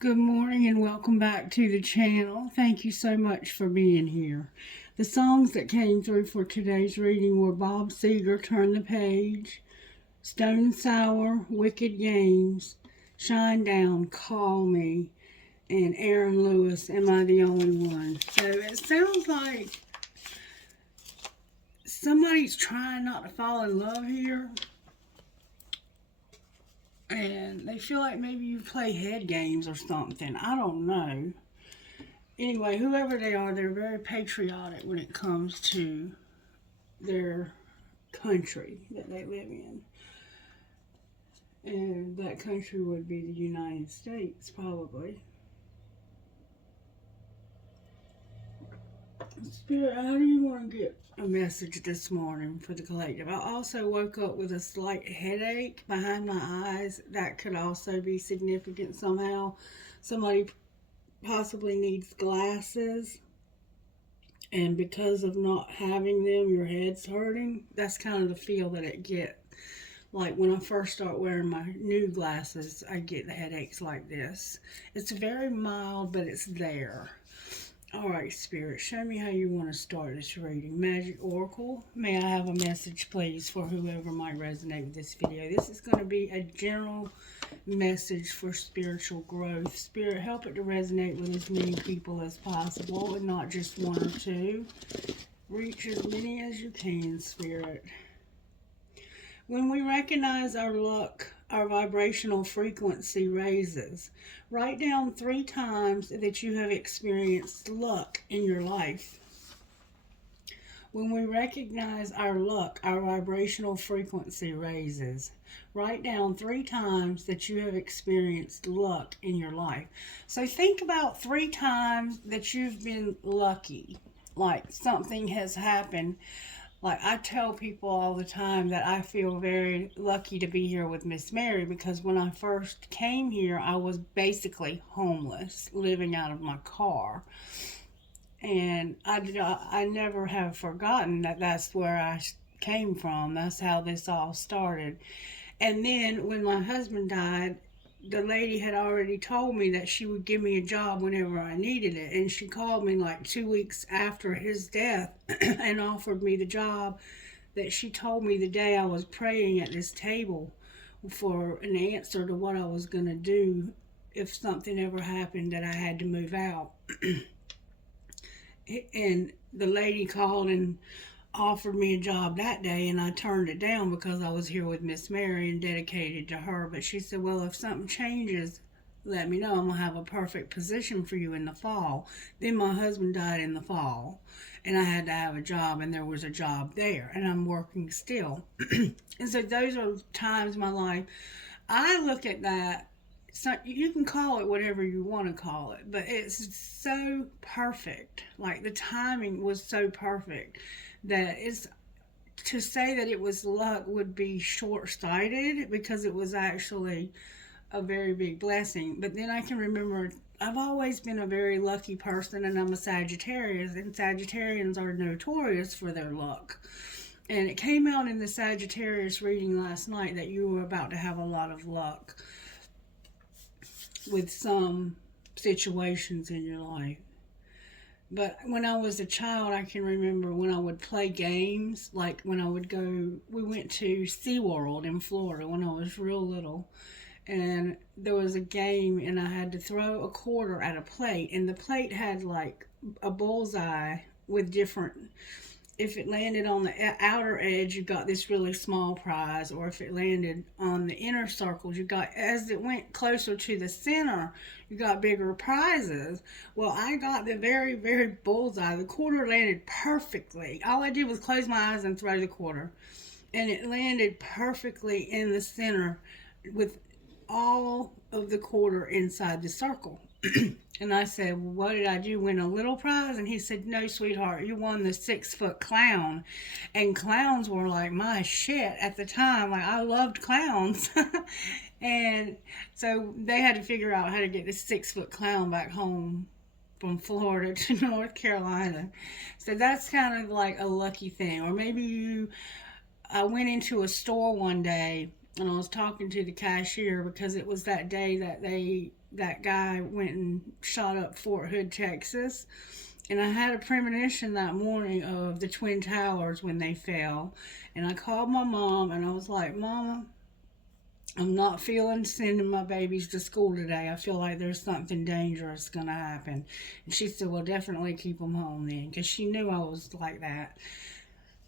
Good morning and welcome back to the channel. Thank you so much for being here. The songs that came through for today's reading were Bob Seger, Turn the Page, Stone Sour, Wicked Games, Shine Down, Call Me, and Aaron Lewis, Am I the Only One? So it sounds like somebody's trying not to fall in love here. And they feel like maybe you play head games or something. I don't know. Anyway, whoever they are, they're very patriotic when it comes to their country that they live in. And that country would be the United States, probably. Spirit, how do you want to get a message this morning for the collective? I also woke up with a slight headache behind my eyes. That could also be significant somehow. Somebody possibly needs glasses, and because of not having them, your head's hurting. That's kind of the feel that it gets. Like when I first start wearing my new glasses, I get the headaches like this. It's very mild, but it's there. All right, Spirit, show me how you want to start this reading. Magic Oracle, may I have a message, please, for whoever might resonate with this video. This is going to be a general message for spiritual growth. Spirit, help it to resonate with as many people as possible and not just one or two. Reach as many as you can, Spirit. When we recognize our luck, our vibrational frequency raises. Write down 3 times that you have experienced luck in your life. When we recognize our luck, our vibrational frequency raises. Write down 3 times that you have experienced luck in your life. So think about 3 times that you've been lucky, like something has happened. Like I tell people all the time that I feel very lucky to be here with Miss Mary, because when I first came here, I was basically homeless, living out of my car. And I never have forgotten that that's where I came from. That's how this all started. And then when my husband died, the lady had already told me that she would give me a job whenever I needed it. And she called me like 2 weeks after his death and offered me the job that she told me the day I was praying at this table for an answer to what I was going to do if something ever happened that I had to move out. And the lady called and offered me a job that day, and I turned it down because I was here with Miss Mary and dedicated to her. But she said, well, if something changes, let me know. I'm going to have a perfect position for you in the fall. Then my husband died in the fall, and I had to have a job, and there was a job there, and I'm working still. And so those are times in my life. I look at that. So you can call it whatever you want to call it, but it's so perfect. Like the timing was so perfect that it's, to say that it was luck would be short-sighted, because it was actually a very big blessing. But then I can remember I've always been a very lucky person, and I'm a Sagittarius, and Sagittarians are notorious for their luck. And it came out in the Sagittarius reading last night that you were about to have a lot of luck with some situations in your life. But when I was a child, I can remember when I would play games, like when I would go, we went to SeaWorld in Florida when I was real little. And there was a game, and I had to throw a quarter at a plate. And the plate had like a bullseye with different, if it landed on the outer edge, you got this really small prize, or if it landed on the inner circles, you got, as it went closer to the center, you got bigger prizes. Well, I got the very, very bullseye. The quarter landed perfectly. All I did was close my eyes and throw the quarter, and it landed perfectly in the center with all of the quarter inside the circle. And I said, well, what did I do? Win a little prize? And he said, no, sweetheart, you won the 6-foot clown. And clowns were like my shit at the time. Like, I loved clowns. And so they had to figure out how to get this 6-foot clown back home from Florida to North Carolina. So that's kind of like a lucky thing. Or maybe I went into a store one day and I was talking to the cashier because it was that day that that guy went and shot up Fort Hood, Texas. And I had a premonition that morning of the Twin Towers when they fell. And I called my mom and I was like, Mama, I'm not feeling sending my babies to school today. I feel like there's something dangerous going to happen. And she said, well, definitely keep them home then, because she knew I was like that.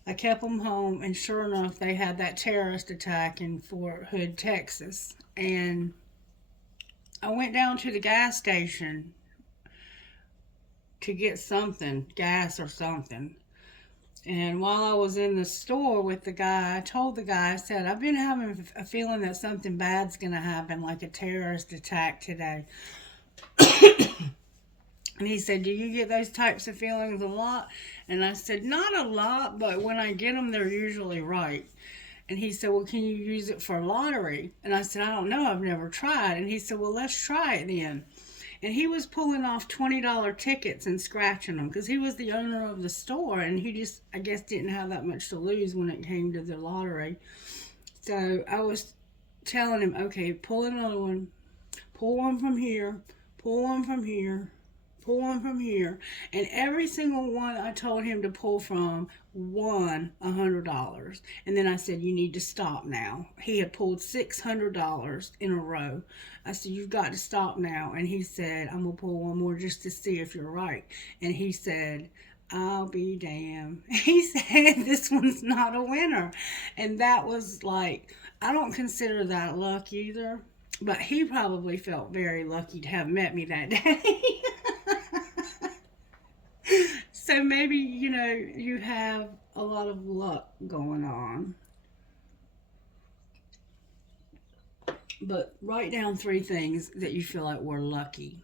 I kept them home, and sure enough, they had that terrorist attack in Fort Hood, Texas. And I went down to the gas station to get something, gas or something. And while I was in the store with the guy, I told the guy, I said, I've been having a feeling that something bad's going to happen, like a terrorist attack today. And he said, do you get those types of feelings a lot? And I said, not a lot, but when I get them, they're usually right. And he said, well, can you use it for lottery? And I said, I don't know, I've never tried. And he said, well, let's try it then. And he was pulling off $20 tickets and scratching them because he was the owner of the store, and he just, I guess, didn't have that much to lose when it came to the lottery. So I was telling him, okay, pull another one, pull one from here, pull one from here, pull one from here. And every single one I told him to pull from won $100. And then I said, you need to stop now. He had pulled $600 in a row. I said, you've got to stop now. And he said, I'm going to pull one more just to see if you're right. And he said, I'll be damned. He said, this one's not a winner. And that was like, I don't consider that luck either. But he probably felt very lucky to have met me that day. So maybe, you have a lot of luck going on. But write down 3 things that you feel like were lucky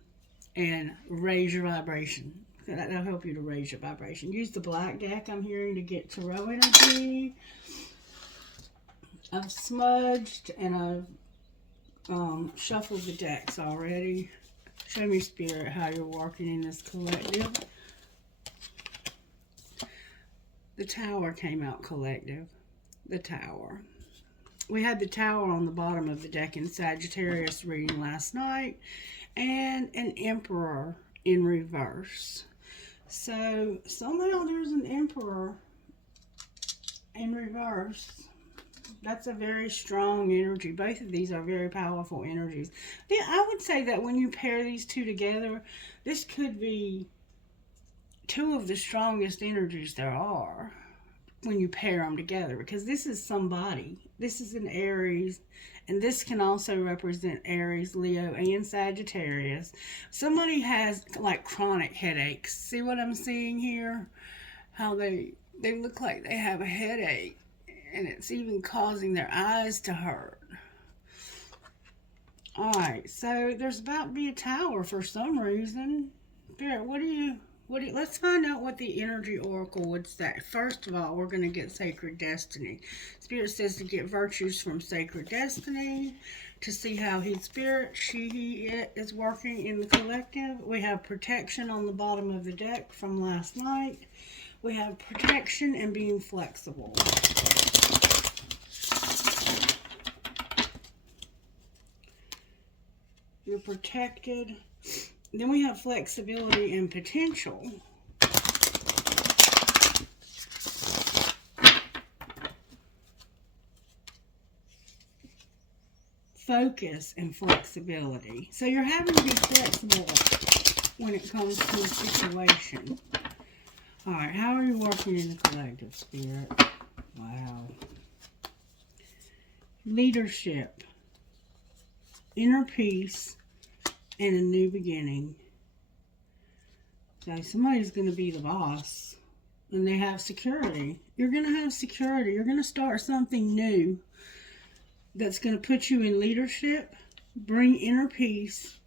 and raise your vibration. That'll help you to raise your vibration. Use the black deck I'm hearing to get tarot energy. I've smudged and I've shuffled the decks already. Show me, Spirit, how you're working in this collective. The Tower came out, collective. The Tower. We had the Tower on the bottom of the deck in Sagittarius reading last night. And an Emperor in reverse. So somehow there's an Emperor in reverse. That's a very strong energy. Both of these are very powerful energies. Yeah, I would say that when you pair these two together, this could be 2 of the strongest energies there are when you pair them together, because this is somebody. This is an Aries, and this can also represent Aries, Leo, and Sagittarius. Somebody has like chronic headaches. See what I'm seeing here? How they look like they have a headache, and it's even causing their eyes to hurt. Alright, so there's about to be a tower for some reason. Spirit, let's find out what the energy oracle would say. First of all, we're going to get sacred destiny. Spirit says to get virtues from sacred destiny, to see how his spirit, it is working in the collective. We have protection on the bottom of the deck from last night. We have protection and being flexible. You're protected. Then we have flexibility and potential. Focus and flexibility. So you're having to be flexible when it comes to a situation. Alright, how are you working in the collective, Spirit? Wow. Leadership. Inner peace. And a new beginning. So somebody's going to be the boss. And they have security. You're going to have security. You're going to start something new that's going to put you in leadership, bring inner peace,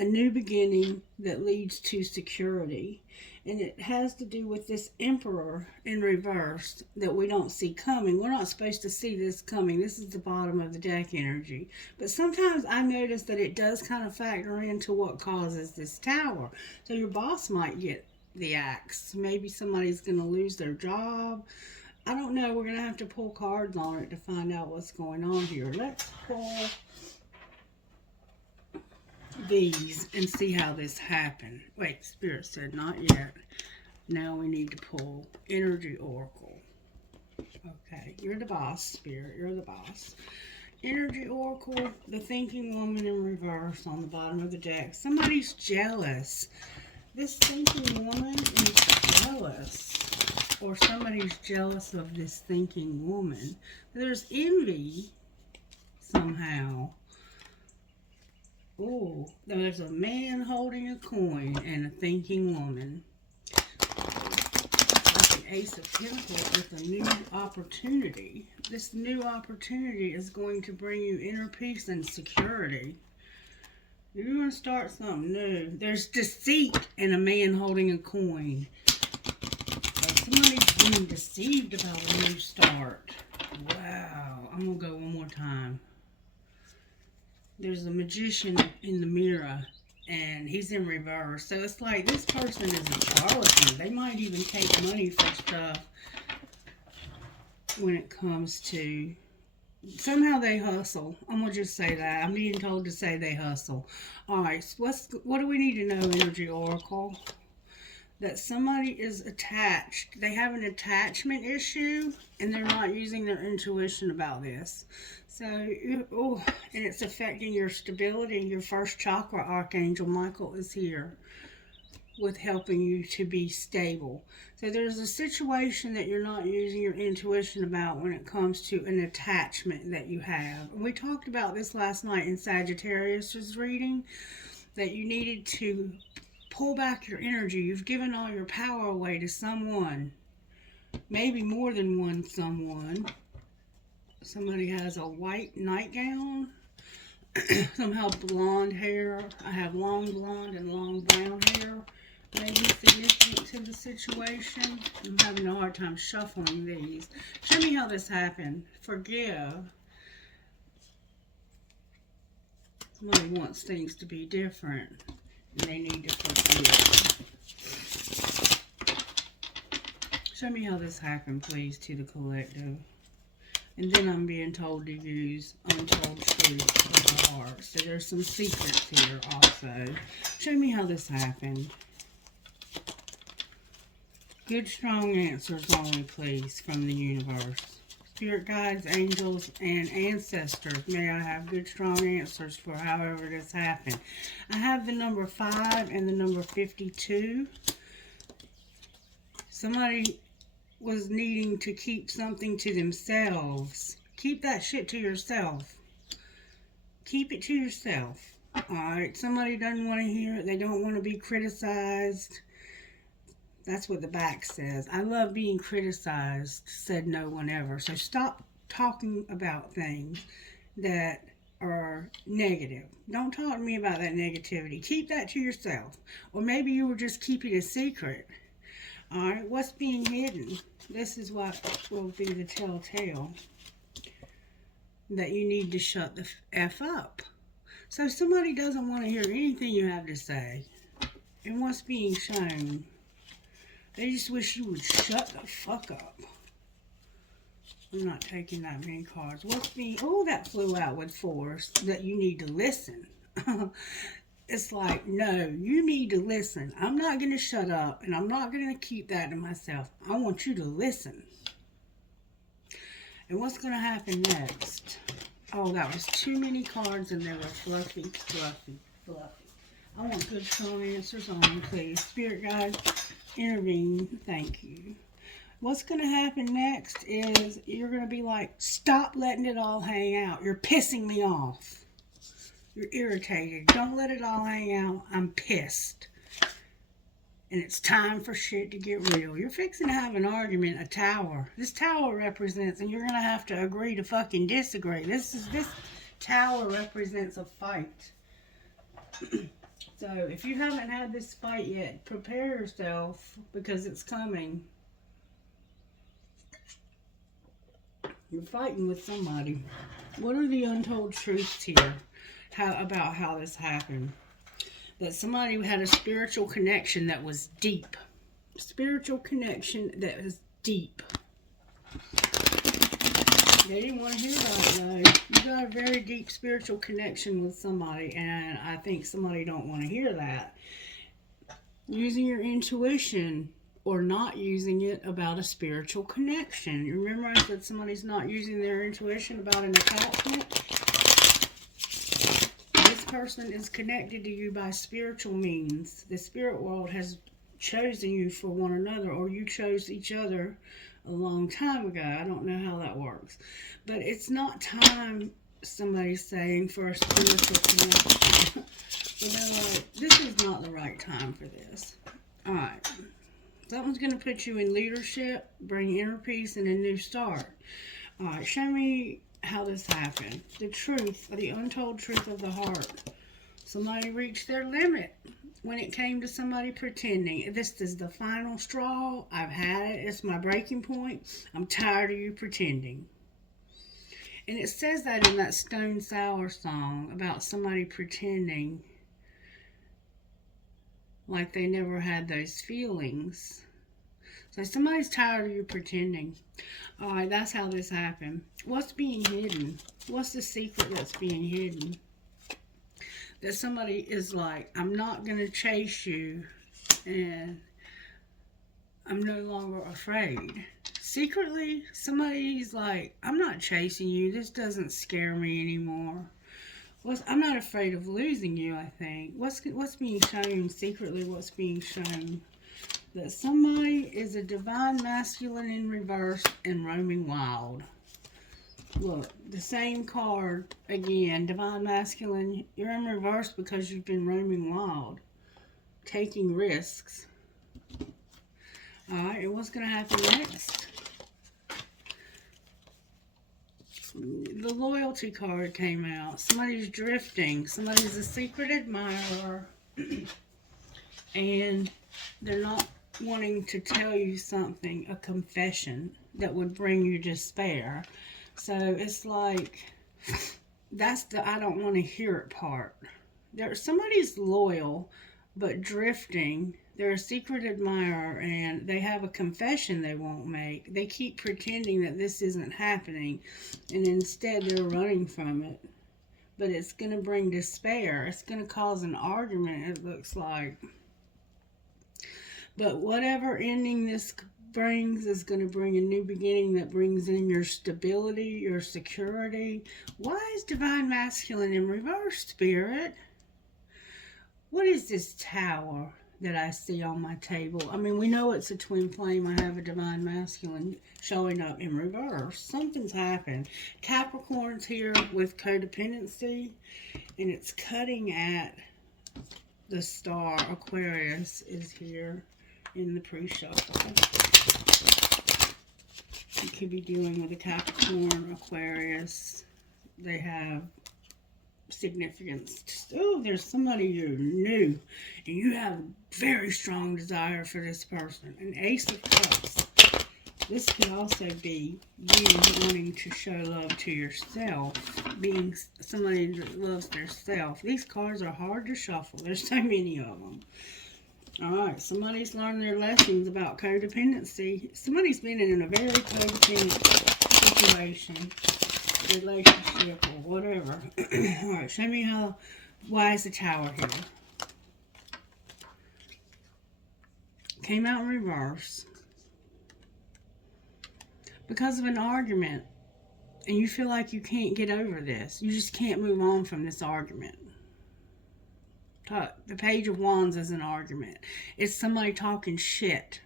a new beginning that leads to security. And it has to do with this Emperor in reverse that we don't see coming. We're not supposed to see this coming. This is the bottom of the deck energy. But sometimes I notice that it does kind of factor into what causes this tower. So your boss might get the axe. Maybe somebody's going to lose their job. I don't know. We're going to have to pull cards on it to find out what's going on here. Let's pull these and see how this happened. Wait, Spirit said not yet. Now we need to pull Energy Oracle. Okay, you're the boss, Spirit. You're the boss. Energy Oracle, the Thinking Woman in reverse on the bottom of the deck. Somebody's jealous. This thinking woman is jealous. Or somebody's jealous of this thinking woman. There's envy somehow. Oh, there's a man holding a coin and a thinking woman. Ace of Pentacles with a new opportunity. This new opportunity is going to bring you inner peace and security. You're going to start something new. There's deceit and a man holding a coin. Somebody's being deceived about a new start. Wow. I'm going to go one more time. There's a magician in the mirror. And he's in reverse. So it's like this person is a charlatan. They might even take money for stuff when it comes to... Somehow they hustle. I'm going to just say that. I'm being told to say they hustle. Alright, so what do we need to know, Energy Oracle? That somebody is attached. They have an attachment issue, and they're not using their intuition about this. So, and it's affecting your stability. Your first chakra archangel, Michael, is here with helping you to be stable. So there's a situation that you're not using your intuition about when it comes to an attachment that you have. And we talked about this last night in Sagittarius' reading, that you needed to pull back your energy. You've given all your power away to someone, maybe more than one someone. Somebody has a white nightgown, somehow blonde hair. I have long blonde and long brown hair. Maybe significant to the situation. I'm having a hard time shuffling these. Show me how this happened. Forgive. Somebody wants things to be different, and they need to forgive. Show me how this happened, please, to the collective. And then I'm being told to use untold truth of the heart. So there's some secrets here also. Show me how this happened. Good, strong answers only, please, from the universe. Spirit guides, angels, and ancestors. May I have good, strong answers for however this happened. I have the number 5 and the number 52. Somebody was needing to keep something to themselves. Keep that shit to yourself. Keep it to yourself. Alright, somebody doesn't want to hear it. They don't want to be criticized. That's what the back says. I love being criticized, said no one ever. So stop talking about things that are negative. Don't talk to me about that negativity. Keep that to yourself. Or maybe you were just keeping a secret. Alright, what's being hidden? This is what will be the telltale. That you need to shut the F up. So somebody doesn't want to hear anything you have to say. And what's being shown? They just wish you would shut the fuck up. I'm not taking that many cards. What's being... Oh, that flew out with force. That you need to listen. It's like, no, you need to listen. I'm not going to shut up, and I'm not going to keep that to myself. I want you to listen. And what's going to happen next? Oh, that was too many cards, and they were fluffy, fluffy, fluffy. I want good, strong answers on them, please. Spirit guide, intervene. Thank you. What's going to happen next is you're going to be like, stop letting it all hang out. You're pissing me off. You're irritated. Don't let it all hang out. I'm pissed. And it's time for shit to get real. You're fixing to have an argument, a tower. This tower represents, and you're going to have to agree to fucking disagree. This tower represents a fight. So if you haven't had this fight yet, prepare yourself because it's coming. You're fighting with somebody. What are the untold truths here? About how this happened? That somebody had a spiritual connection that was deep. Spiritual connection that was deep. They didn't want to hear about it though. You got a very deep spiritual connection with somebody, and I think somebody don't want to hear that. Using your intuition or not using it about a spiritual connection. You remember I said somebody's not using their intuition about an attachment? This person is connected to you by spiritual means. The spirit world has chosen you for one another, or you chose each other a long time ago. I don't know how that works. But it's not time, somebody's saying, for a spiritual connection. So they're like, this is not the right time for this. Alright. Something's going to put you in leadership, bring inner peace, and a new start. Alright, show me how this happened. The truth, the untold truth of the heart. Somebody reached their limit when it came to somebody pretending. This is the final straw. I've had it. It's my breaking point. I'm tired of you pretending. And it says that in that Stone Sour song about somebody pretending like they never had those feelings. So somebody's tired of you pretending. Alright, that's how this happened. What's being hidden? What's the secret that's being hidden? That somebody is like, I'm not going to chase you, and I'm no longer afraid. Secretly, somebody's like, I'm not chasing you. This doesn't scare me anymore. I'm not afraid of losing you, I think. What's being shown secretly? What's being shown? That somebody is a divine masculine in reverse and roaming wild. Look, the same card again, divine masculine. You're in reverse because you've been roaming wild, taking risks. Alright, and what's going to happen next? The loyalty card came out. Somebody's drifting. Somebody's a secret admirer. And they're not wanting to tell you something, a confession that would bring you despair. So it's like, that's the I don't want to hear it part. Somebody's loyal, but drifting. They're a secret admirer, and they have a confession they won't make. They keep pretending that this isn't happening, and instead they're running from it. But it's going to bring despair. It's going to cause an argument, it looks like. But whatever ending this brings is going to bring a new beginning that brings in your stability, your security. Why is divine masculine in reverse, Spirit? What is this tower that I see on my table? I mean, we know it's a twin flame. I have a divine masculine showing up in reverse. Something's happened. Capricorn's here with codependency, and it's cutting at the star. Aquarius is here in the pre-shuffle. You could be dealing with a Capricorn, Aquarius. They have significance. Oh, there's somebody you knew, and you have very strong desire for this person. An Ace of Cups. This could also be you wanting to show love to yourself, being somebody that loves their self. These cards are hard to shuffle. There's so many of them. Alright, somebody's learned their lessons about codependency. Somebody's been in a very codependent situation, relationship, or whatever. Alright, show me why is the tower here? Came out in reverse. Because of an argument. And you feel like you can't get over this. You just can't move on from this argument. The Page of Wands is an argument. It's somebody talking shit.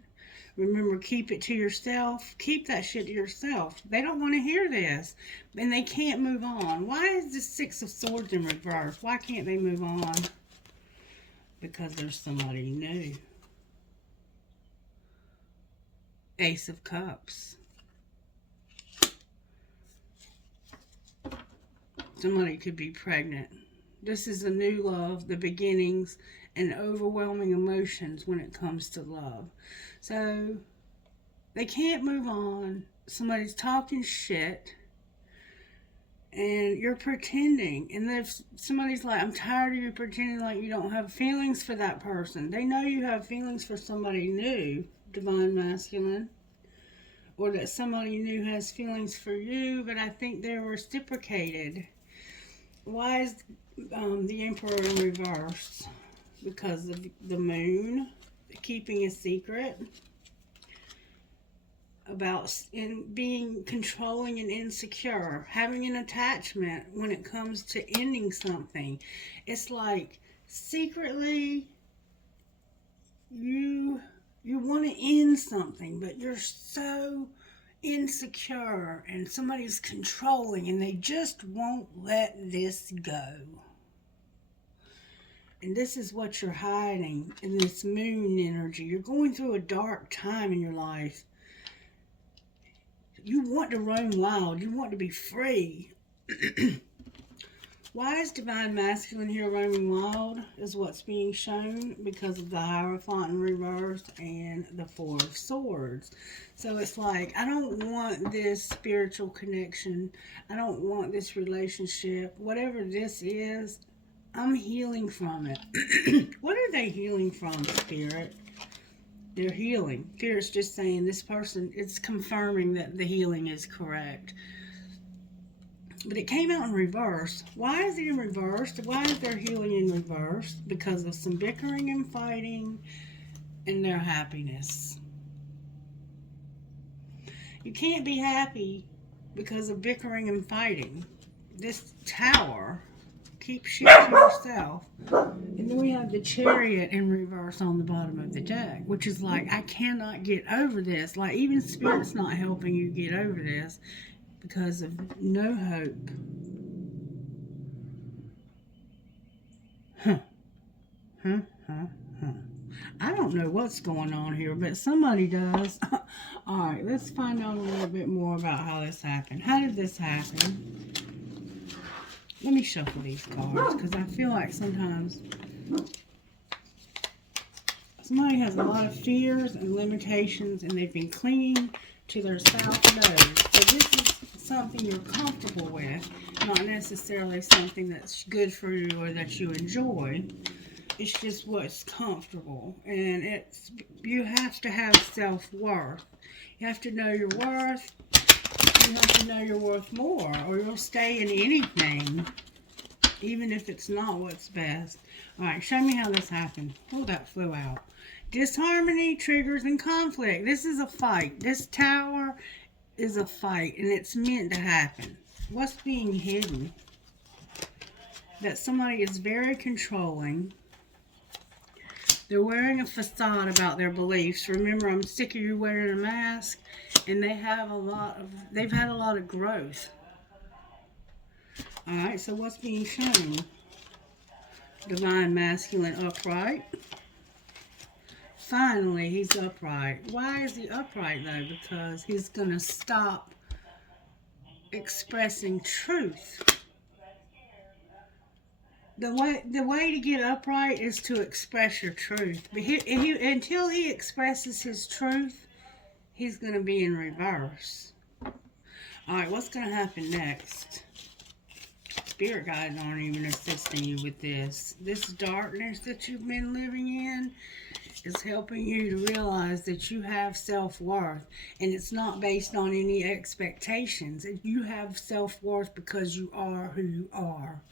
Remember, keep it to yourself. Keep that shit to yourself. They don't want to hear this. And they can't move on. Why is the Six of Swords in reverse? Why can't they move on? Because there's somebody new. Ace of Cups. Somebody could be pregnant. This is a new love, the beginnings, and overwhelming emotions when it comes to love. So, they can't move on. Somebody's talking shit, and you're pretending. And if somebody's like, I'm tired of you pretending like you don't have feelings for that person. They know you have feelings for somebody new, divine masculine. or that somebody new has feelings for you, but I think they're reciprocated. Why is the Emperor in reverse? Because of the moon, keeping a secret about being controlling and insecure, having an attachment when it comes to ending something. It's like secretly you want to end something, but you're so insecure and somebody's controlling and they just won't let this go. And this is what you're hiding in this moon energy. You're going through a dark time in your life. You want to roam wild. You want to be free. Why is Divine Masculine here roaming wild is what's being shown, because of the Hierophant in reverse and the Four of Swords. So it's like, I don't want this spiritual connection. I don't want this relationship. Whatever this is, I'm healing from it. What are they healing from, Spirit? They're healing. Spirit's just saying this person, it's confirming that the healing is correct. But it came out in reverse. Why is it in reverse? Why is their healing in reverse? Because of some bickering and fighting and their happiness. You can't be happy because of bickering and fighting. This Tower keeps shifting yourself. And then we have the Chariot in reverse on the bottom of the deck, which is like, I cannot get over this. Like, even Spirit's not helping you get over this because of no hope. I don't know what's going on here, but somebody does. Alright, let's find out a little bit more about how this happened. How did this happen? Let me shuffle these cards, because I feel like sometimes somebody has a lot of fears and limitations, and they've been clinging to their self-nose. So this is something you're comfortable with, not necessarily something that's good for you or that you enjoy. It's just what's comfortable. And it's, you have to have self-worth. You have to know your worth. You have to know you're worth more, or you'll stay in anything, even if it's not what's best. Alright, show me how this happened. Oh, that flew out. Disharmony, triggers, and conflict. This is a fight. This Tower is a fight, and it's meant to happen. What's being hidden? That somebody is very controlling. They're wearing a facade about their beliefs. Remember, I'm sick of you wearing a mask. And they've had a lot of growth. Alright, so what's being shown? Divine Masculine upright. Finally, he's upright. Why is he upright, though? Because he's going to stop expressing truth. The way to get upright is to express your truth. But until he expresses his truth, he's going to be in reverse. Alright, what's going to happen next? Spirit guides aren't even assisting you with this. This darkness that you've been living in is helping you to realize that you have self-worth. And it's not based on any expectations. You have self-worth because you are who you are.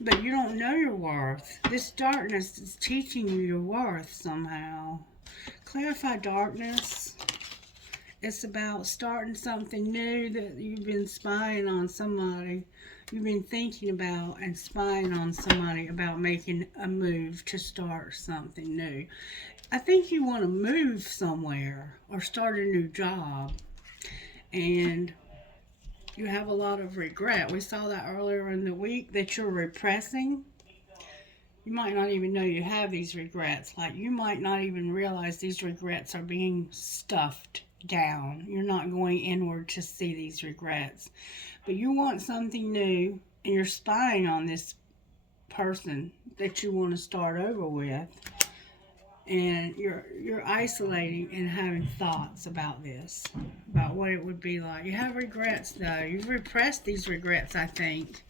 But you don't know your worth. This darkness is teaching you your worth somehow. Clarify darkness. It's about starting something new that you've been spying on somebody. You've been thinking about and spying on somebody about making a move to start something new. I think you want to move somewhere or start a new job. And you have a lot of regret. We saw that earlier in the week that you're repressing. You might not even know you have these regrets. Like, you might not even realize these regrets are being stuffed down. You're not going inward to see these regrets. But you want something new, and you're spying on this person that you want to start over with. And you're isolating and having thoughts about this, about what it would be like. You have regrets, though. You've repressed these regrets, I think.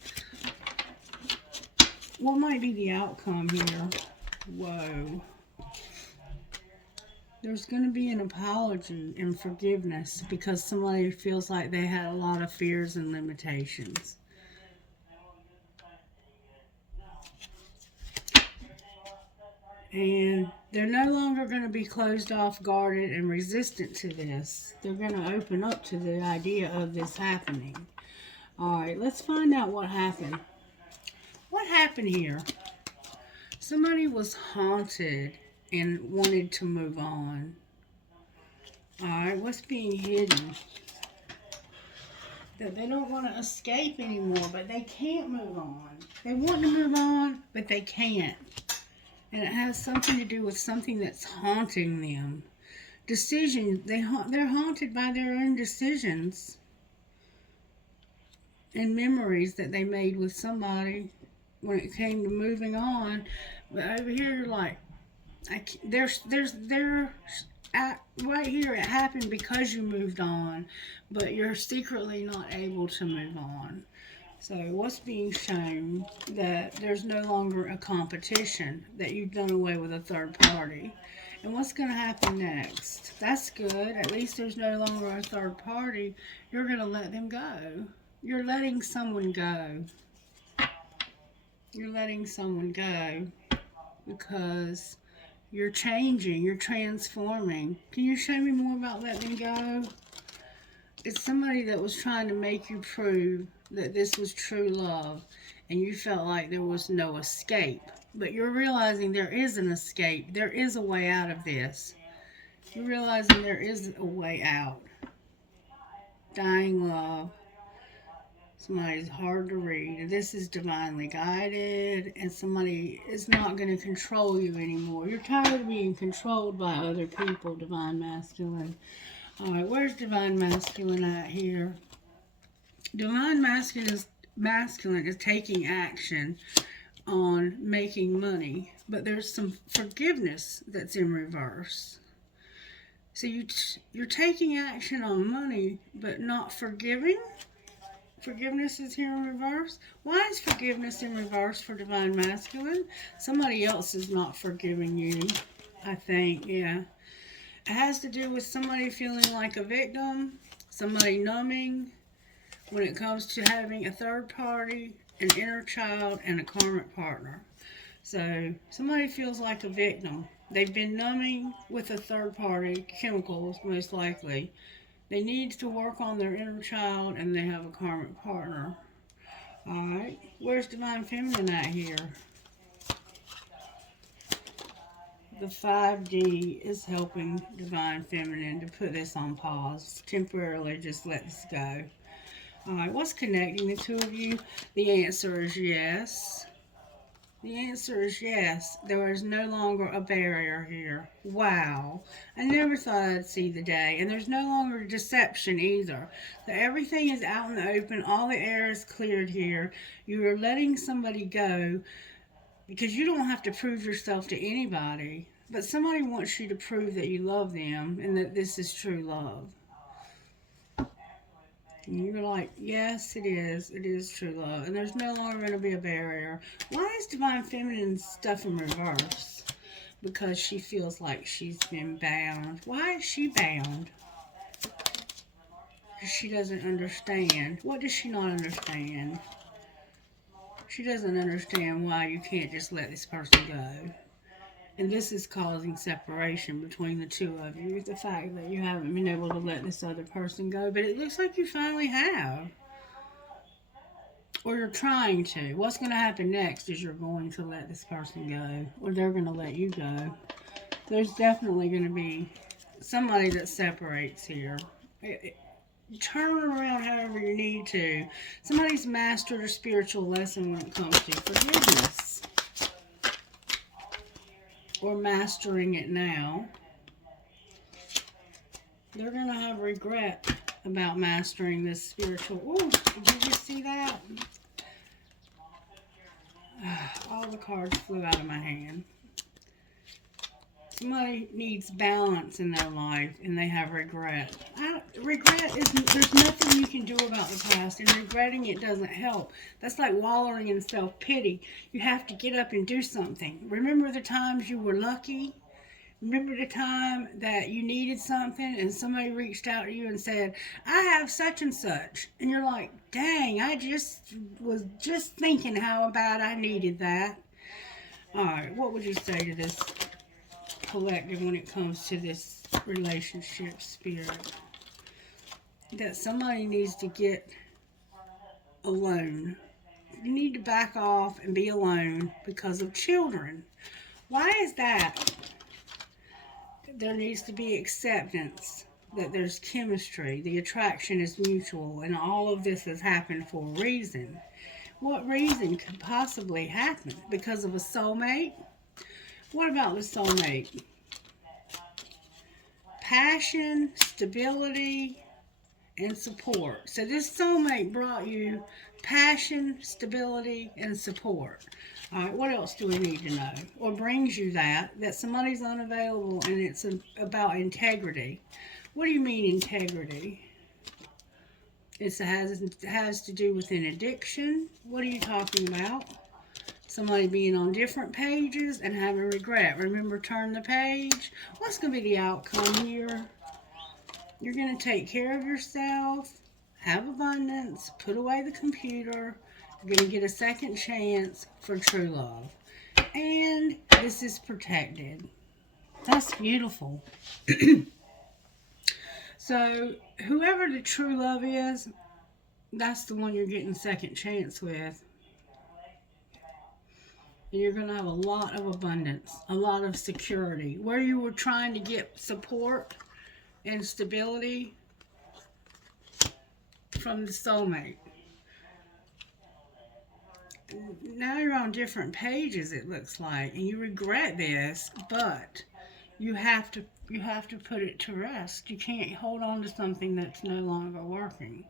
What might be the outcome here? Whoa. There's going to be an apology and forgiveness because somebody feels like they had a lot of fears and limitations. And they're no longer going to be closed off, guarded, and resistant to this. They're going to open up to the idea of this happening. All right, let's find out what happened. What happened here? Somebody was haunted and wanted to move on. All right, what's being hidden? That they don't want to escape anymore, but they can't move on. They want to move on, but they can't. And it has something to do with something that's haunting them. They're haunted by their own decisions and memories that they made with somebody when it came to moving on. But over here, you're like, right here, it happened because you moved on, but you're secretly not able to move on. So what's being shown? That there's no longer a competition, that you've done away with a third party. And what's going to happen next? That's good. At least there's no longer a third party. You're going to let them go. You're letting someone go. You're letting someone go because you're changing. You're transforming. Can you show me more about letting go? It's somebody that was trying to make you prove that this was true love and you felt like there was no escape. But you're realizing there is an escape. There is a way out of this. You're realizing there is a way out. Dying love. Somebody's hard to read. This is divinely guided, and somebody is not going to control you anymore. You're tired of being controlled by other people, Divine Masculine. Alright, where's Divine Masculine at here? Divine Masculine is taking action on making money, but there's some forgiveness that's in reverse. So you're taking action on money, but not forgiving? Forgiveness is here in reverse. Why is forgiveness in reverse for Divine Masculine? Somebody else is not forgiving you, I think, yeah. It has to do with somebody feeling like a victim, somebody numbing when it comes to having a third party, an inner child, and a karmic partner. So somebody feels like a victim. They've been numbing with a third party, chemicals most likely. They need to work on their inner child, and they have a karmic partner. Alright, where's Divine Feminine at here? The 5D is helping Divine Feminine to put this on pause. Temporarily just let this go. Alright, what's connecting the two of you? The answer is yes. The answer is yes. There is no longer a barrier here. Wow. I never thought I'd see the day. And there's no longer deception either. So everything is out in the open. All the air is cleared here. You are letting somebody go because you don't have to prove yourself to anybody. But somebody wants you to prove that you love them and that this is true love. And you're like, yes, it is. It is true love. And there's no longer going to be a barrier. Why is Divine Feminine stuff in reverse? Because she feels like she's been bound. Why is she bound? Because she doesn't understand. What does she not understand? She doesn't understand why you can't just let this person go. And this is causing separation between the two of you. The fact that you haven't been able to let this other person go. But it looks like you finally have. Or you're trying to. What's going to happen next is you're going to let this person go. Or they're going to let you go. There's definitely going to be somebody that separates here. Turn it around however you need to. Somebody's mastered a spiritual lesson when it comes to forgiveness. Or mastering it now. They're going to have regret about mastering this spiritual. Ooh, did you just see that? All the cards flew out of my hand. Somebody needs balance in their life and they have regret. Regret is, there's nothing you can do about the past, and regretting it doesn't help. That's like wallowing in self-pity. You have to get up and do something. Remember the times you were lucky? Remember the time that you needed something and somebody reached out to you and said, I have such and such. And you're like, dang, I was just thinking how bad I needed that. All right, what would you say to this collective when it comes to this relationship spirit? That somebody needs to get alone. You need to back off and be alone because of children. Why is that? There needs to be acceptance that there's chemistry, the attraction is mutual, and all of this has happened for a reason. What reason could possibly happen? Because of a soulmate? What about the soulmate? Passion, stability, and support. So this soulmate brought you passion, stability, and support. All right, what else do we need to know? Or brings you that somebody's unavailable and it's about integrity. What do you mean integrity? It has to do with an addiction. What are you talking about? Somebody being on different pages and having regret. Remember, turn the page. What's going to be the outcome here? You're going to take care of yourself, have abundance, put away the computer. You're going to get a second chance for true love. And this is protected. That's beautiful. So, whoever the true love is, that's the one you're getting second chance with. And you're going to have a lot of abundance, a lot of security. Where you were trying to get support and stability from the soulmate, now you're on different pages, it looks like, and you regret this, but you have to put it to rest. You can't hold on to something that's no longer working.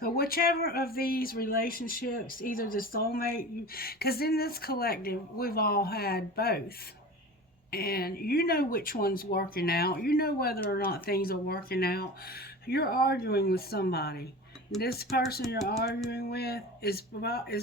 So whichever of these relationships, either the soulmate, because in this collective we've all had both, and you know which one's working out. You know whether or not things are working out. You're arguing with somebody. This person you're arguing with is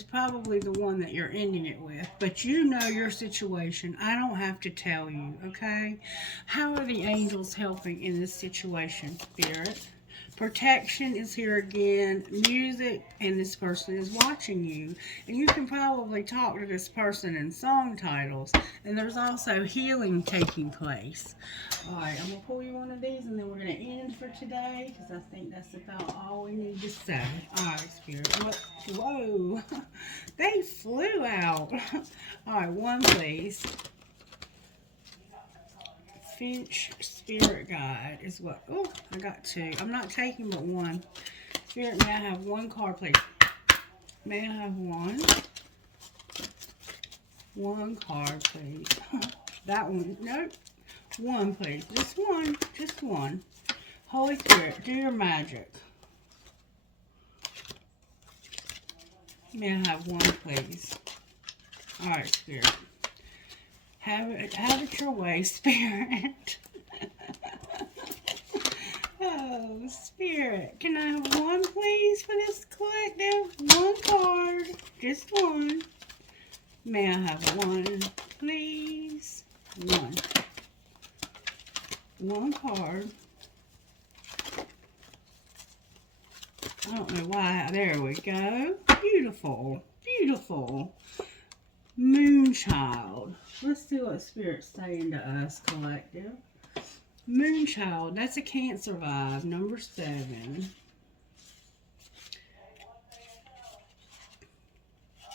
probably the one that you're ending it with. But you know your situation. I don't have to tell you, okay? How are the angels helping in this situation, Spirit? Protection is here again, music, and this person is watching you. And you can probably talk to this person in song titles. And there's also healing taking place. Alright, I'm going to pull you one of these and then we're going to end for today because I think that's about all we need to say. Alright, Spirit. Whoa! They flew out. Alright, one please. Finch Spirit Guide is what. Oh, I got two. I'm not taking but one. Spirit, may I have one card, please? May I have one? One card, please. That one. Nope. One, please. Just one. Just one. Holy Spirit, do your magic. May I have one, please? Alright, Spirit. Have it your way, Spirit. Oh, Spirit. Can I have one, please, for this collective? One card. Just one. May I have one, please? One. One card. I don't know why. There we go. Beautiful. Beautiful. Moonchild. Let's see what Spirit's saying to us, collective. Moonchild. That's a Cancer vibe. Number 7.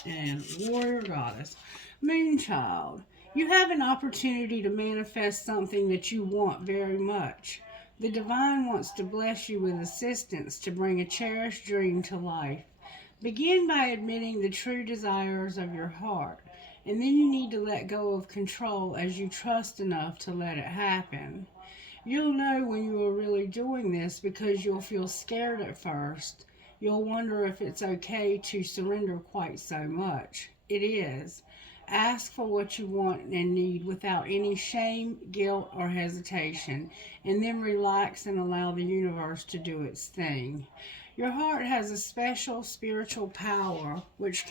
And Warrior Goddess. Moonchild. You have an opportunity to manifest something that you want very much. The Divine wants to bless you with assistance to bring a cherished dream to life. Begin by admitting the true desires of your heart. And then you need to let go of control as you trust enough to let it happen. You'll know when you are really doing this because you'll feel scared at first. You'll wonder if it's okay to surrender quite so much. It is. Ask for what you want and need without any shame, guilt, or hesitation, and then relax and allow the universe to do its thing. Your heart has a special spiritual power which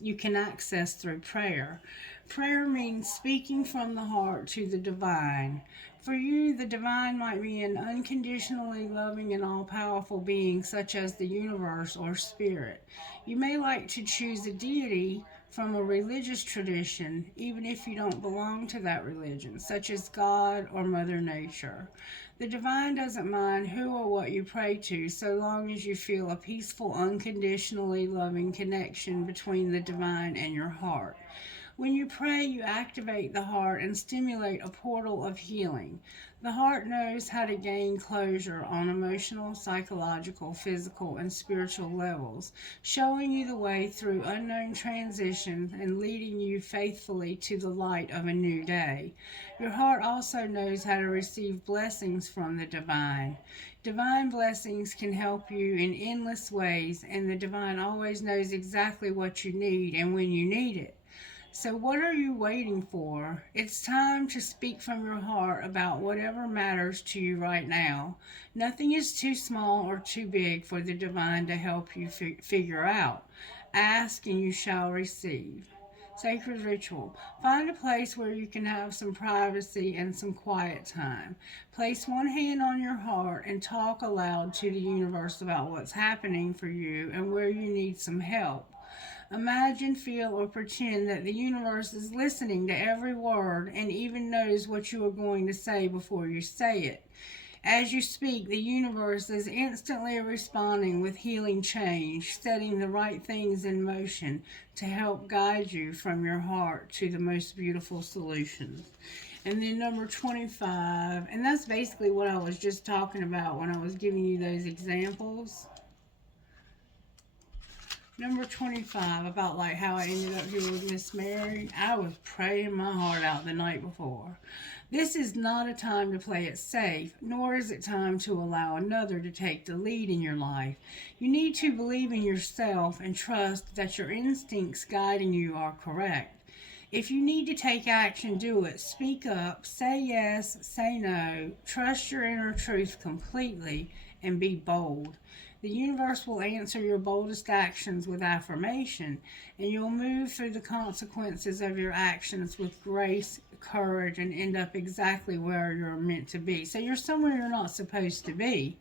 you can access through prayer. Prayer means speaking from the heart to the divine. For you, the divine might be an unconditionally loving and all-powerful being such as the universe or spirit. You may like to choose a deity from a religious tradition, even if you don't belong to that religion, such as God or Mother Nature. The divine doesn't mind who or what you pray to, so long as you feel a peaceful, unconditionally loving connection between the divine and your heart. When you pray, you activate the heart and stimulate a portal of healing. The heart knows how to gain closure on emotional, psychological, physical, and spiritual levels, showing you the way through unknown transitions and leading you faithfully to the light of a new day. Your heart also knows how to receive blessings from the divine. Divine blessings can help you in endless ways, and the divine always knows exactly what you need and when you need it. So what are you waiting for? It's time to speak from your heart about whatever matters to you right now. Nothing is too small or too big for the divine to help you figure out. Ask and you shall receive. Sacred ritual. Find a place where you can have some privacy and some quiet time. Place one hand on your heart and talk aloud to the universe about what's happening for you and where you need some help. Imagine, feel, or pretend that the universe is listening to every word and even knows what you are going to say before you say it. As you speak, the universe is instantly responding with healing change, setting the right things in motion to help guide you from your heart to the most beautiful solutions. And then number 25, and that's basically what I was just talking about when I was giving you those examples. Number 25, about like how I ended up here with Miss Mary. I was praying my heart out the night before. This is not a time to play it safe, nor is it time to allow another to take the lead in your life. You need to believe in yourself and trust that your instincts guiding you are correct. If you need to take action, do it. Speak up, say yes, say no, trust your inner truth completely, and be bold. The universe will answer your boldest actions with affirmation, and you'll move through the consequences of your actions with grace, courage, and end up exactly where you're meant to be. So you're somewhere you're not supposed to be.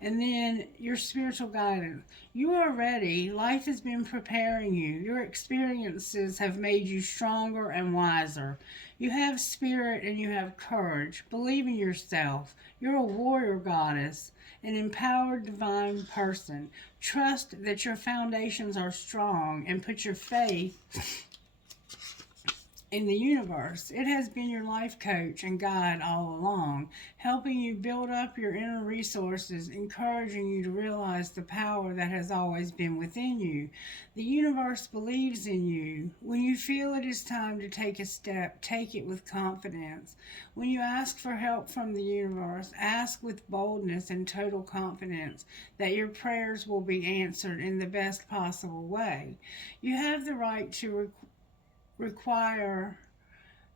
And then your spiritual guidance. You are ready. Life has been preparing you. Your experiences have made you stronger and wiser. You have spirit and you have courage. Believe in yourself. You're a warrior goddess, an empowered divine person. Trust that your foundations are strong and put your faith in the universe. It has been your life coach and guide all along, helping you build up your inner resources, encouraging you to realize the power that has always been within you. The universe believes in you. When you feel it is time to take a step, take it with confidence. When you ask for help from the universe, ask with boldness and total confidence that your prayers will be answered in the best possible way. You have the right to require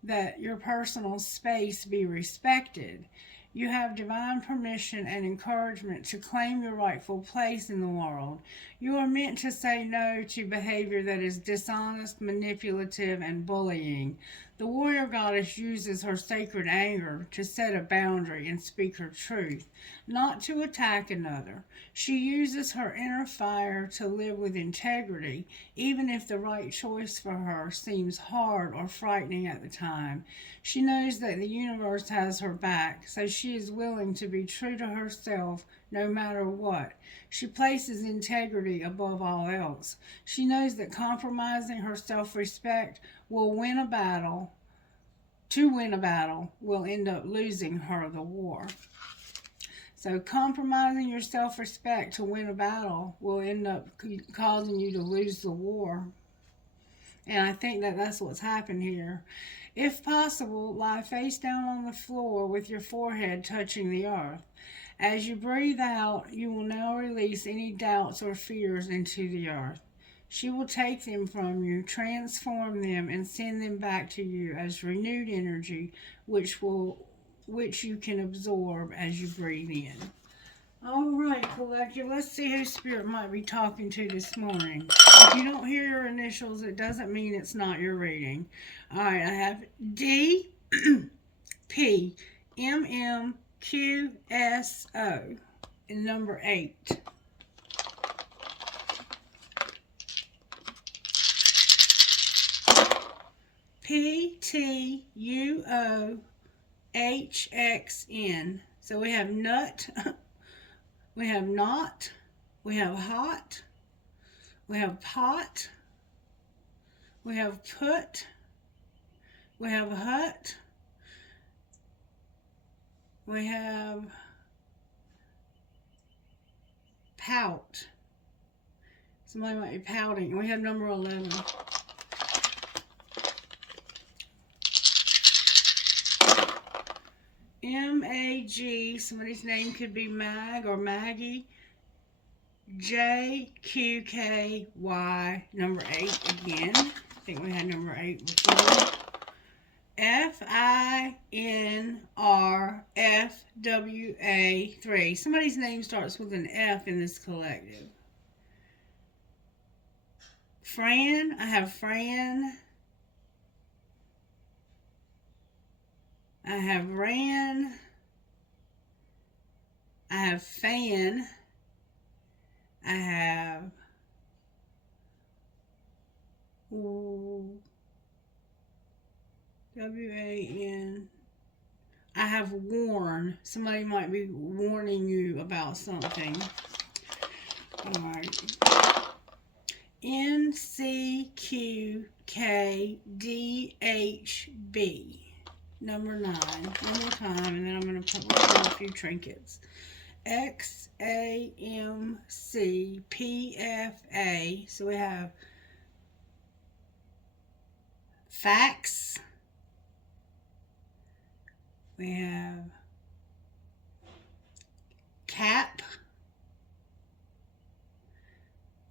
that your personal space be respected. You have divine permission and encouragement to claim your rightful place in the world. You are meant to say no to behavior that is dishonest, manipulative, and bullying. The warrior goddess uses her sacred anger to set a boundary and speak her truth, not to attack another. She uses her inner fire to live with integrity, even if the right choice for her seems hard or frightening at the time. She knows that the universe has her back, so she is willing to be true to herself no matter what. She places integrity above all else. She knows that compromising her self-respect will win a battle. To win a battle will end up losing her the war. So compromising your self-respect to win a battle will end up causing you to lose the war. And I think that that's what's happened here. If possible, lie face down on the floor with your forehead touching the earth. As you breathe out, you will now release any doubts or fears into the earth. She will take them from you, transform them, and send them back to you as renewed energy, which you can absorb as you breathe in. All right, collective. Let's see who Spirit might be talking to this morning. If you don't hear your initials, it doesn't mean it's not your reading. All right, I have D, P, M, M, Q, S, O, and number 8. P, T, U, O, H, X, N. So we have nut, we have not, we have hot, we have pot, we have put, we have hut, we have pout. Somebody might be pouting. We have number 11. M-A-G, somebody's name could be Mag or Maggie. J-Q-K-Y, number 8 again. I think we had number 8 before. F-I-N-R-F-W-A 3. Somebody's name starts with an F in this collective. Fran, I have Fran. I have Ran. I have Fan. I have W-A-N. I have warn. Somebody might be warning you about something. Alright. N-C-Q-K-D-H-B. Number 9. One more time, and then I'm going to put a few trinkets. X-A-M-C-P-F-A. So we have fax. We have cap.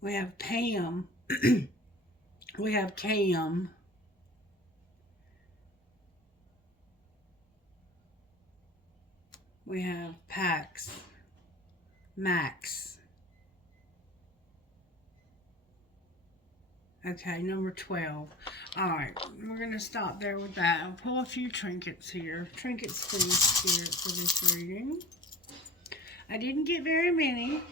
We have Pam. We have Cam. We have Pax. Max. Okay, number 12. Alright, we're going to stop there with that. I'll pull a few trinkets here. Trinkets for the Spirit for this reading. I didn't get very many.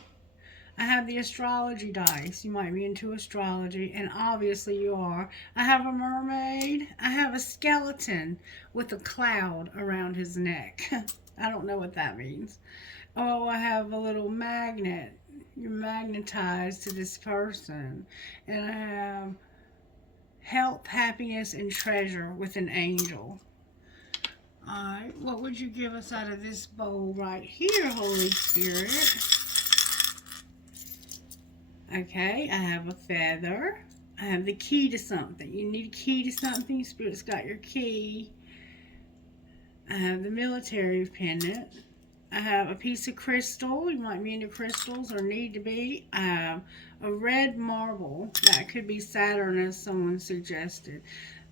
I have the astrology dice. You might be into astrology, and obviously you are. I have a mermaid. I have a skeleton with a cloud around his neck. I don't know what that means. Oh, I have a little magnet. You're magnetized to this person. And I have health, happiness, and treasure with an angel. Alright, what would you give us out of this bowl right here, Holy Spirit? Okay, I have a feather. I have the key to something. You need a key to something. Spirit's got your key. I have the military pendant. I have a piece of crystal. You might be into crystals or need to be. I have a red marble. That could be Saturn, as someone suggested.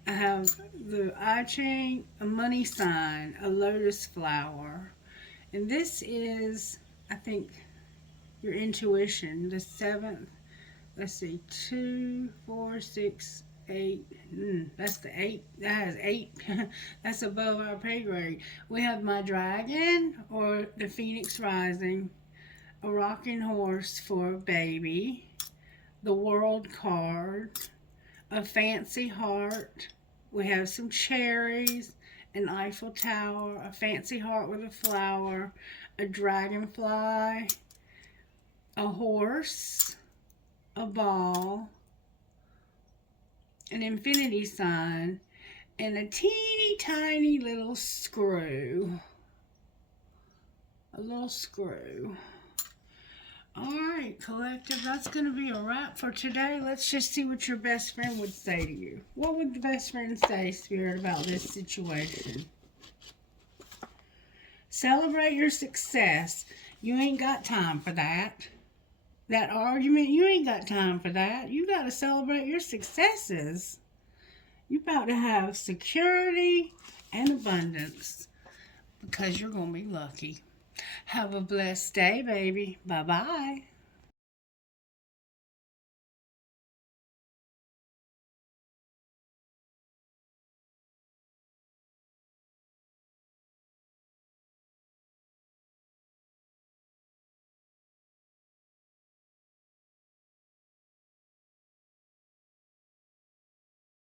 I have the eye chain, a money sign, a lotus flower. And this is, I think, your intuition. The 7th. Let's see. 2, 4, 6, 8. That's the 8. That has 8. That's above our pay grade. We have my dragon or the phoenix rising, a rocking horse for a baby, the world card, a fancy heart. We have some cherries, an Eiffel Tower, a fancy heart with a flower, a dragonfly, a horse, a ball, an infinity sign, and a teeny tiny little screw. A little screw. Alright, collective, that's going to be a wrap for today. Let's just see what your best friend would say to you. What would the best friend say, Spirit, about this situation? Celebrate your success. You ain't got time for that. that argument. You ain't got time for that. You got to celebrate your successes. You about to have security and abundance because you're going to be lucky. Have a blessed day, baby. Bye-bye.